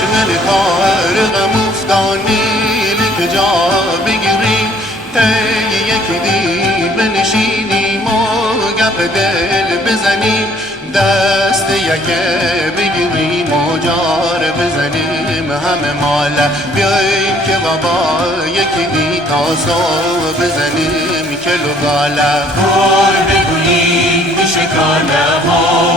دشمن کار غم افتانی که جا بگیریم تی یک دی بنشینیم و گپ دل بزنیم دست یکه بگیریم و جار بزنیم همه ماله بیاییم که بابا یکی دی تاسو بزنیم کلو گاله بگوییم بشکانه ها